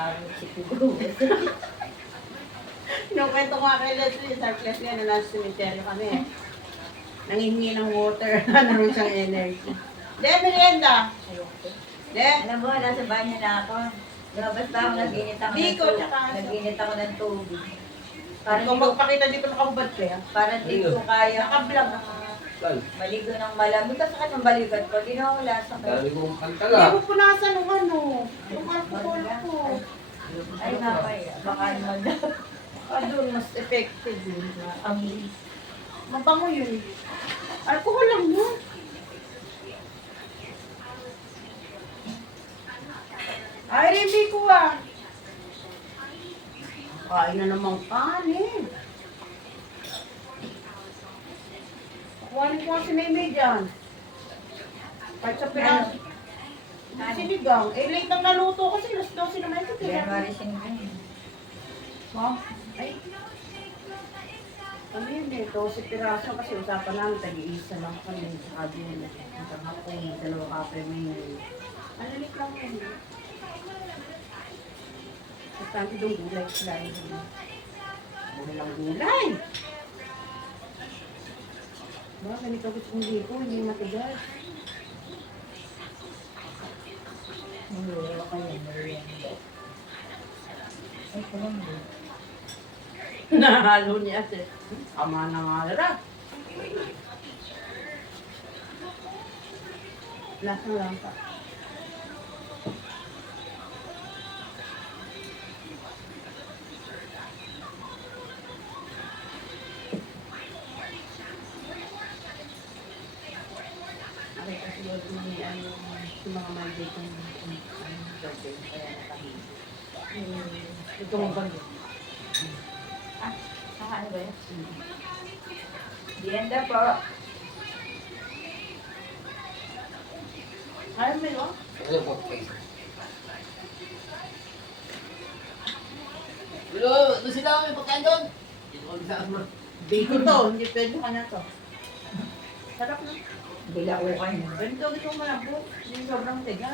Nangaroon si Kugo. Nung kwento ko nga kay Leslie, sa class nga na nasa cemetery kami. Nangingi ng water, naroon siyang energy. De, merienda! De, Alam mo, nasa banyo na ako. Lumabas ba ako, nag-init ako ng Biko, tubig. tsaka aso. Nag-init ako ng tubig. Parang kung di ko, magpakita dito nakahubad ka yan. parang di ko kaya. Nakablog. Maligo ng malamig. Kasi ka ng balikat ko, di na ako lasa ko. Dami kong Hindi pantala. mo punasan ng ano. Yung alcohol ko. Ay, nakaya. Baka naman na. Doon, mas effective yun. Amoy. Mabango yun. Alcohol lang yun. Ay, Remy ko ah. Kain na namang kanin. Kuhanin ko nga si Meme dyan. Kahit sa pinas. Sinigang. Eh, late ang naluto kasi. Alas 12 naman ito. January 5. Ma'am? Ay. Ano yun eh, 12 piraso kasi usapan namin, tag-iisa lang kami sa kabin. Isang hapon, dalawa kape may alalit lang yun. Bastante doon gulay sila yun. Walang gulay! Ba, ganito gusto kong dito, hindi matigas. Wala kayo, merienda. Ay, kulang mo. Nahalo niya ate. Ama na nga lara. Lasang lang pa. Okay, kasi yun may ano, yung mga Monday kong birthday, kaya nakahilig. Itong bagay. Ah, ano ba yun? Merienda po. Ay, may no? Ano po? Hello, ito sila may pagkain doon. Biko to, hindi pwede ka na to. Sarap na. Bilaukan mo. Ganito, gusto mo malambot. Hindi sobrang tiga.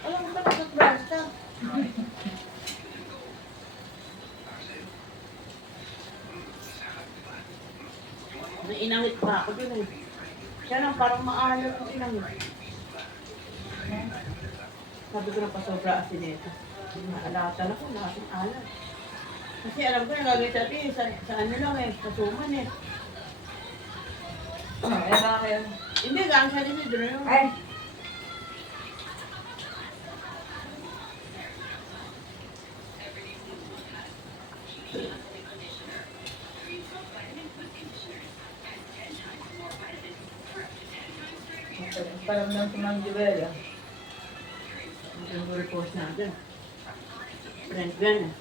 Alam mo ba ito sa brasta? Inangit pa ako dun eh. Kaya lang parang maalat yung inangit. Sabi ko na pa sobra asin ito. Maalatan ako, lahat alat. Kasi alam ko nagagawin sa atin, sa ano lang eh, sa suman eh. Ay, bakit? Hindi, gang siya din doon yung... Ay, parang lang si Mang Jubel. Ang repost natin. Friend yan eh.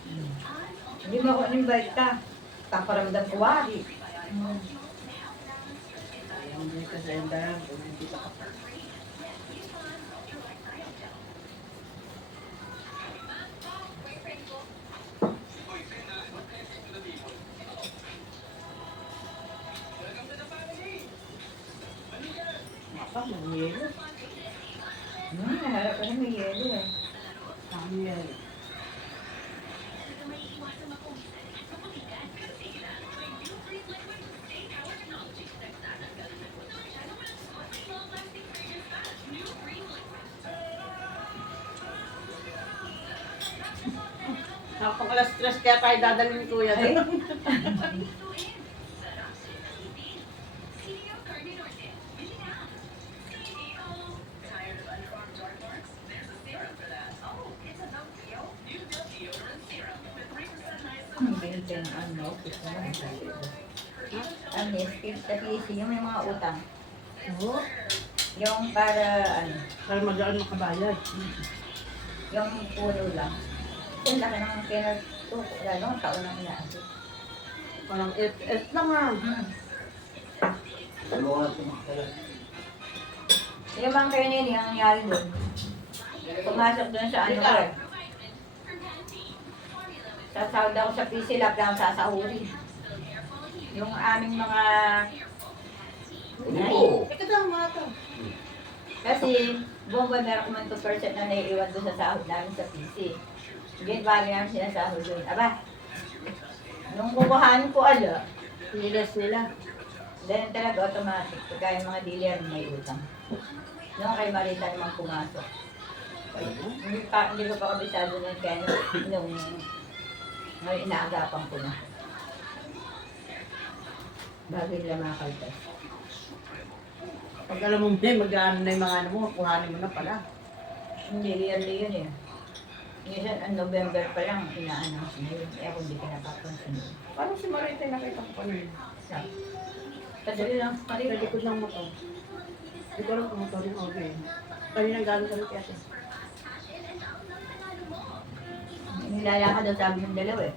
Hindi mo ako in-invite ka. Paparamdam ko wari. Ayaw mo ka sa endaran kung hindi ka pa. Maka, mangyelo. Harap ko na may yelo eh. Mangyelo. Kapag alas 3 kaya tayo dadalhin ni Kuya. Ay. Binigay ng ano, gusto mo ng tayo. Ang nestive sa PC, yung may mga utang. Oo. Yung para, ano, Para magaan makabayad. yung puno lang. Yung laki ng pinatuko, lalo, taon na inaabot. Parang et lang ah. Ano nga ito? Yung bang kayo nini, ang nangyari doon? Pumasok doon sa ano ko eh. Sasahod ako sa PC Lab lang sasahurin. Yung aming mga... Ano? Ikaw daw mga to. Kasi buong buwan meron ko man 2% na naiiwan doon sa sahod namin sa PC. Hindi, bagay namin sinasahod yun. Aba, nung kukuhanin ko Nilas nila. dahil talaga automatic. Pagka yung mga dealer may utang. Nung kay Marita naman pumasok. Hindi ko pa kabisado nun kaya nung ngayon inaagapan ko na. Bago nila makakaltas. Pag alam mo may mag-ano na yung mga ano mo, kuhanin mo na pala. Hindi, yearly yun eh. Minsan, ang November pa lang, ina-announce na yun. Kaya kung hindi ka napapansin. Parang si Marita nakita ko pa niya. Padali lang, Sa Marita. likod ng motor. Hindi ko alam kung motor yung okay. Kanina gano'n kami kaya. Nilalakad daw sabi ng dalawa eh.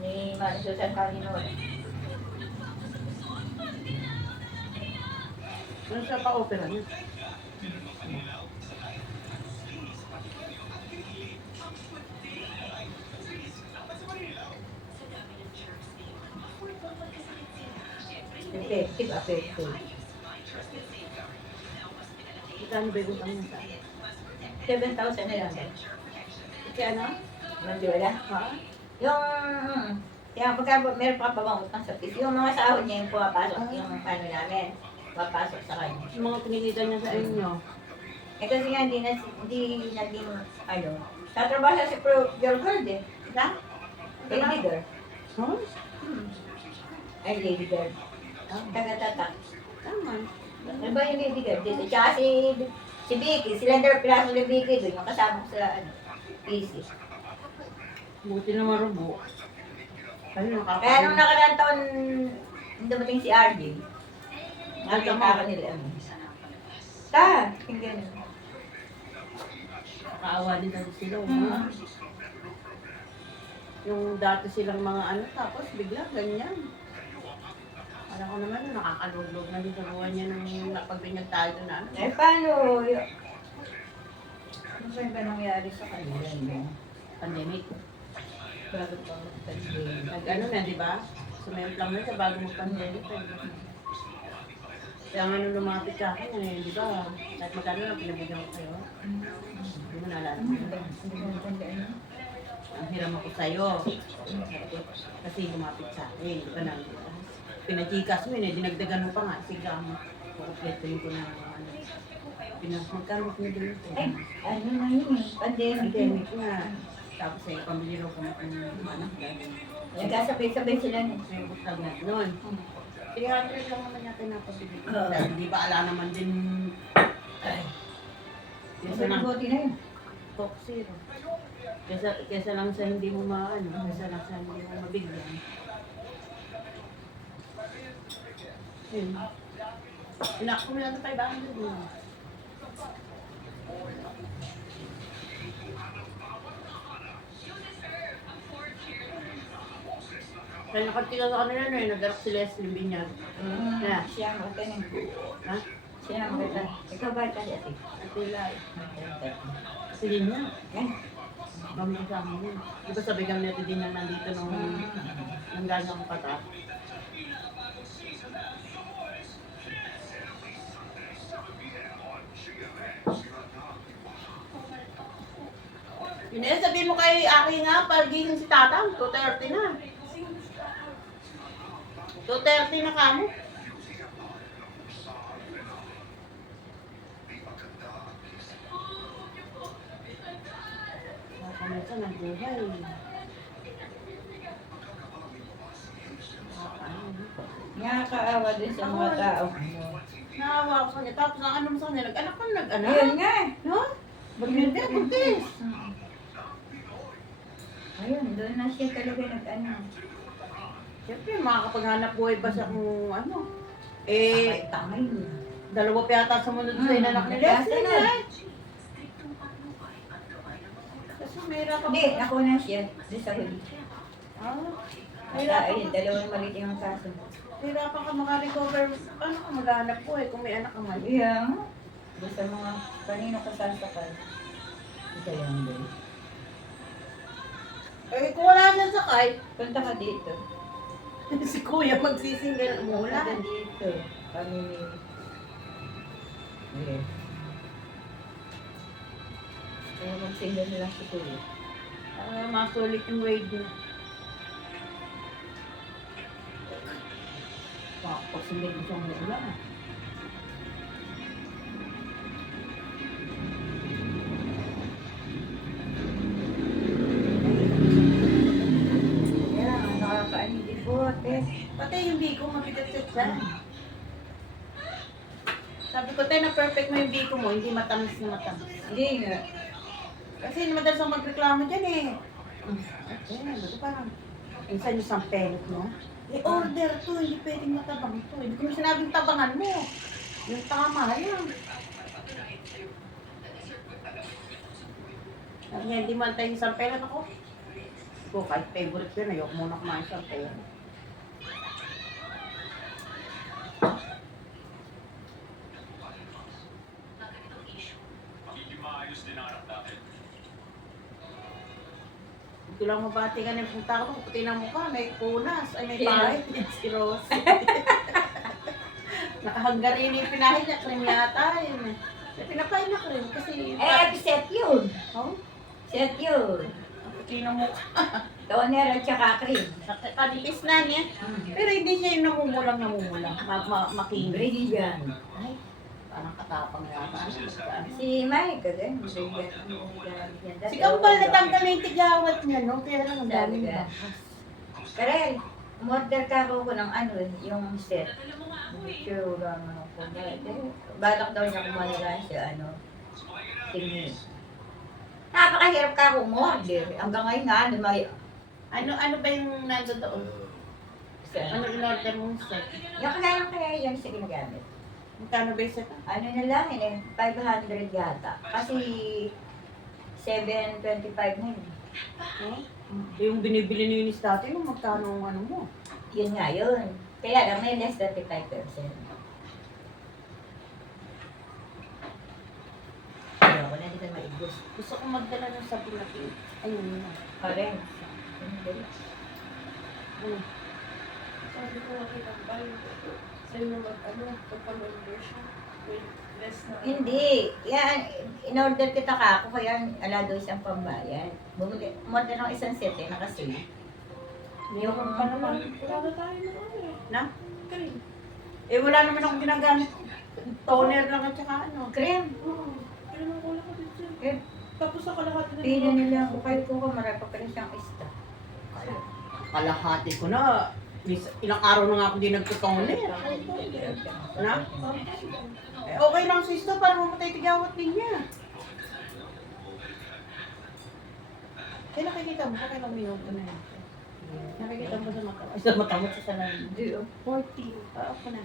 Ni Maria Susan Carino eh. Ano siya pa-opera niya? Effective, effective. Magkano ba yung utang niya sa akin? 7,000 na lang. Kaya ano? Mandiola. Ha? Yung, kaya pagka meron pa bang utang sa piso, yung mga sahod niya yung pumapasok, yung ano namin, papasok sa kanya. Yung mga kinikita niya sa inyo. Eh kasi nga hindi naging, ano, tatrabaho siya si Pro Girl Girl eh. Ha? Lady Girl. Huh? Ay, Lady Girl. Ah, Taga-tatak. tama. Ano ba yung Lady Girl? Dito. Tsaka si Vicky, sila Piraso ni Vicky doon, yung kasama ko sa, ano, PC. Buti na marubo. Kaya nakakain. Kaya nung nakaraang taon, nung dumating si RJ, nakita ka nila. Yung ganun. Nakaawa din kasi sila. Mm. Yung dati silang mga ano, tapos bigla ganyan. Parang ko naman, nakakalulog na din sa buhay niya nung napagbinyag tayo doon na ano. Eh, paano? Ano ba nangyari sa kanila? No? Pandemic. Bago pa mag-pandemic. Nag-ano na, di ba? Sumemplang na siya bago mag-pandemic. Kaya nga nung lumapit sa akin, eh, di ba? Kahit magkano lang pinabigyan ko kayo. Hindi mo naalala. Ang hiram ako sa'yo. Kasi lumapit sa akin. Di ba na? Pinachikas mo yun eh. Dinagdagan mo pa nga. Sige mo. Kumpleto yun ko na. Magkano ko na din ito. Ay, ano na yun eh? Pandemic. Pandemic nga. Tapos eh, pambili raw ko na ng anak dahil. Nagkasabay-sabay sila niya. May butag na noon. 300 lang naman yata napabili ko. Oo. Dahil di ba ala naman din. Kesa Isang lang. bote na yun. Coke Zero. Kesa lang sa hindi mo maano. Kesa lang sa hindi mo mabigyan. Yun. Inak ko na ito 500 mo. Kaya nakatika sa kanila na yun, nag-arap si Leslie Binyag. Yeah. Siya ang bote na. Ha? Siya ang bote. Ikaw ba kasi ate? Ate Lai. Kasi din niya. Yan. Bambi sa amin yun. Di ba sabi kami natin din na nandito nung nanggang pata. Yun eh, sabihin mo kay Aki nga, pagising si Tatang, 2:30 na. 2:30 na kamo. Kamusta ng buhay? Nakakaawa din sa mga tao. Naawa ako sa kanya. Tapos ang ano mo sa kanya, nag-anak ka, nag-anak. Ayun nga eh. No? Bagyan buntis. Ayun, doon na siya talaga nag-ano. Siyempre, makakapaghanap buhay ba siya kung ano? Eh, Tamay mo. dalawa pa yata sumunod sa inanak ni Leslie na eh. Kasi mayroon ka Hindi, nakuna siya. Doon sa huli. Ah, Ayun, dalawang maliit yung kaso. hirapan ka makarecover. Ano ka maghanap buhay kung may anak ka man? Yeah. Doon sa mga kanino ka sasakal. Ito yung doon. Eh, kung wala na sakay, Punta ka dito. si kuya magsisingal mula. Punta ka dito. Kami ni... Okay. Kaya mag-single na lang si Kuya. Masulit yung weight niya. Pag sundin mo siyang ulan. Kaya, nakakaano yung bifot eh. Pati yung biko mabigat sa tiyan. Sabi ko, tayo na perfect mo yung biko mo, hindi matamis na matamis. Hindi nga. Kasi madalas ang magreklamo dyan eh. Okay, ba't parang minsan yung sampelot mo? I-order to, hindi pwedeng matabang to. Hindi ko na sinabing tabangan mo. Yung tama lang. Sabi niya, hindi man tayo yung sampelot ako. Ko, kahit favorite ko yun, ayoko muna kumain sa sampelot. Hindi lang mabati ka ng punta ko, puti ng mukha, may punas, ay may pahit, si Rose. Nakahanggarin yung pinahit niya, cream yata yun. Pinapain na cream kasi... Set yun. Oh? Set yun. Puti ng mukha. Toner at saka cream. Kanipis na niya. Pero hindi siya yung namumulang. Makinig. Brilliant. Ay, parang katapang yata. Si Mike, din. Si Kambal natanggal na yung tigawat niya, no? Kaya lang ang daming Talaga. bakas. Karel, umorder ka ako ng ano, yung set. Sure, ano ko. Balak daw niya kumanila siya, ano, tingin. Napakahirap ka akong umorder. Hanggang ngayon nga, ano, may, Ano ba yung nando doon? Ano in-order mo set? yung kaya yan sa ginagamit. Magkano ba yung set? Ano na lang yun eh, 500 yata. Kasi 725 na yun. Oh? Yung binibili ni Eunice dati, yung magkano ang ano mo? Yun nga yun. Kaya lang may less than 35%. Ayoko na, hindi ka maigos. Gusto kong magdala ng sabon na pink. Ayun na. Karen. Ano? Sabi ko kay Kambal, sa'yo na pagpag-order siya. With less na... Hindi. Yan, in-order kita ka ako, kaya alado siyang pambayan. Bumili, umorder ng isang set eh, nakasale. Yung Wala na tayo na ano eh. Na? Cream. Eh wala naman akong ginagamit. Toner lang at saka ano. cream. Oo. Cream ang kulang ko din siya. Eh, Tapos sa kalahati na pili nila ako kayo ko, marami pa rin siyang stock. Kalahati ko na. Ilang araw na nga ako di nagtutoner. Na? Eh, okay lang sisto para mamatay tigawat din niya. Kaya nakikita mo, okay lang minod ko na yan. Nakikita mo sa mata. Ay, sa mata mo sa salamin. Hindi, oh. 40. Ako na.